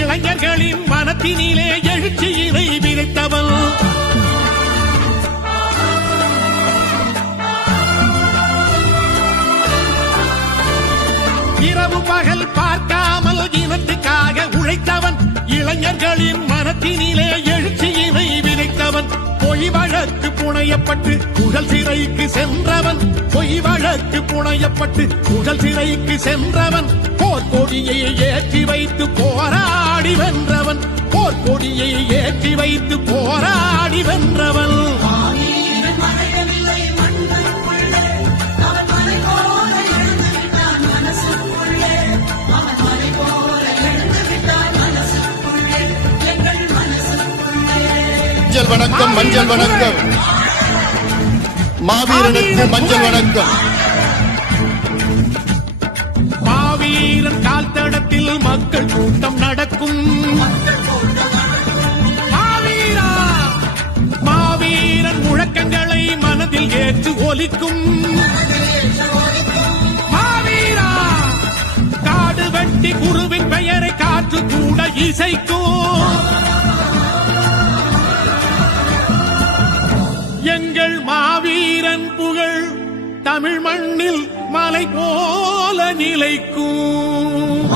இளைஞர்களின் மனத்தினிலே எழுச்சியினை விதைத்தவன். இரவு பகல் பார்க்காமல் இனத்துக்காக உழைத்தவன். இளைஞர்களின் மனத்தினிலே எழுச்சியினை விதைத்தவன். பொய் வழக்கு புனையப்பட்டு புகழ் சிறைக்கு சென்றவன். பொய் வழக்கு புனையப்பட்டு புகழ் சிறைக்கு சென்றவன். போர்க்கொடியை ஏற்றி வைத்து போராடி வென்றவன். போர்க்கொடியை ஏற்றி வைத்து போராடி வென்றவன். மஞ்சள் வணக்கம், மஞ்சள் வணக்கம். மாவீரனுக்கு மஞ்சள் வணக்கம். மாவீரன் கால் தடத்தில் மக்கள் கூட்டம் நடக்கும். மாவீரா, மாவீரன் முழக்கங்களை மனதில் ஏற்று ஒலிக்கும். மாவீரா, காடு வெட்டி குருவின் பெயரை காற்று கூட இசைக்கும். எங்கள் மாவீரன் புகழ் தமிழ் மண்ணில் மலை போல நிலைக்கும்.